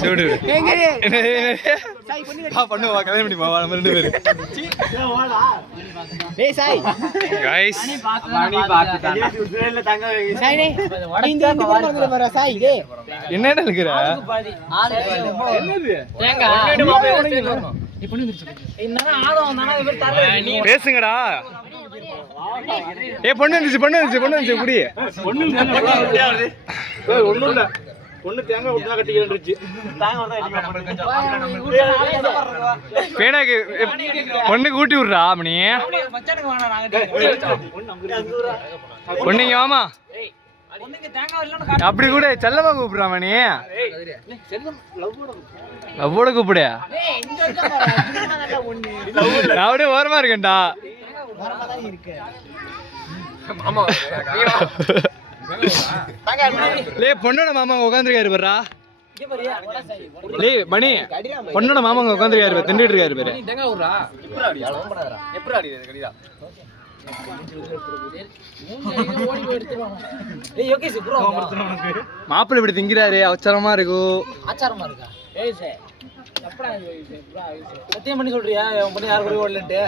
சூடு பண்ணுவா கல்யாணம் பண்ணிப்பா நம்ம 2 பேரும். டேய் சாய் गाइस சாய் டேய் இந்த பக்கத்துல வர சாய் டேய் என்னடா இருக்குற என்னது தேங்காய் இப்போ வந்துருச்சு என்னன்னா ஆளோ வந்தானா இவர் தரல பேசுங்கடா. பொண்ணு வந்துச்சு குடி ஒண்ணும் இல்ல பொண்ணு தேங்காய் விட்டு தான் கட்டிக்கிறேன்னுச்சு. பேனாக்கு பொண்ணுக்கு ஊட்டி விடுறா மணி. மச்சானுக்கு வேணா நாங்க பொண்ணுங்க வாமா பொண்ணுக்கு தேங்காய் இல்லன்னு அப்படி கூட செல்லமா கூப்பிடுறா மணி. லவ்வோட கூப்பிடு. டேய் இங்க இருக்க பாரு நல்லா ஒண்ணு நான் அப்படியே ஓரமா இருக்கேன்டா. வரமா தான் இருக்கு மாமா லே பொண்ணோட மாமா உட்காந்துருக்காரு பாருடா. இங்க பாரு லே மணி பொண்ணோட மாமா உட்காந்துருக்காரு திண்டுட்டு இருக்காரு பாரு. தேங்காய் ஊறா எப்படி ஆடி கடிதா ஓடி போய் எடுத்துவாங்க. டேய் யோகேஷ் ப்ரோ மாப்பிள்ளை இப்படி திங்கிறாரு அவசரமா இருக்கும். ஆச்சாரமா இருக்கா ஏய் சே எப்படா இது ப்ரோ சத்தியம் பண்ணி சொல்றியா உன் பொண்ணு யார் கூட ஓடலன்ட்டு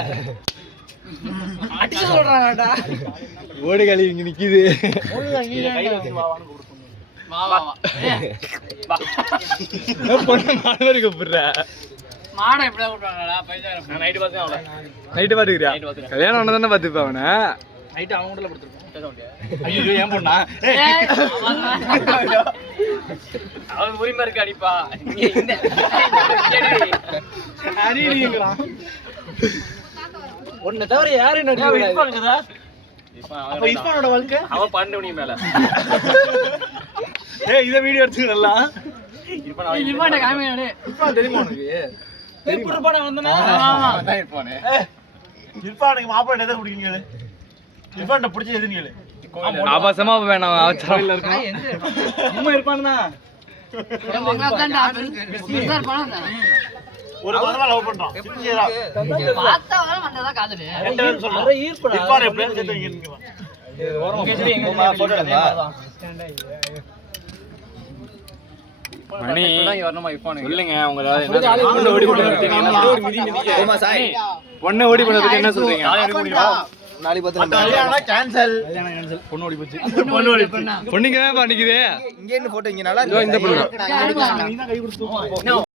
அடிச்சு சொல்றாங்கடா. ஓடு களி இங்க நிக்குது. பொண்ணு மாடு கூப்பிடுற மாடை எப்படியா கூப்பிடுறாங்கடா பைசா நான் நைட் பாத்து அவள நைட்டு பாத்துக்கிறியா? கல்யாணம் ஒண்ணு தானே பாத்துப்ப அவனை. நைட் அவங்க கூட படுத்துறோம். ஐயோ ஏன் பொண்ணா அவனுக்கு உரிமை இருக்கு அடிப்பா ஒன்னு தவிர யாரும் நடிக்கிறா அப்ப இஸ்மானோட வாழ்க்கை அவன் 12 மணி மேல இத வீடியோ எடுத்து நல்லா இவன காமியானே இஸ்மான் தெரியுமா உனக்கு? திருப்பூர் வந்தனா அதான் இருப்பானே. இர்ஃபானுக்கு மாப்பிள்ளை எதை பிடிக்குங்க? இர்ஃபான் பிடிச்ச எதுங்க? ஆபாசமா வேணாம் அவசரம் சும்மா இருப்பான் தான். ஒரு பதமா லவ் பண்றான். இர்ஃபான் எப்படியாவது சேர்த்து வைங்க. மணி சொல்லுங்க உங்க பொண்ணு ஓடி போனதுக்கு என்ன சொல்றீங்க? பொண்ணுங்க தான் நிக்குது. இங்க இருந்து போட்டோ இங்க நல்லா இந்த பொண்ணு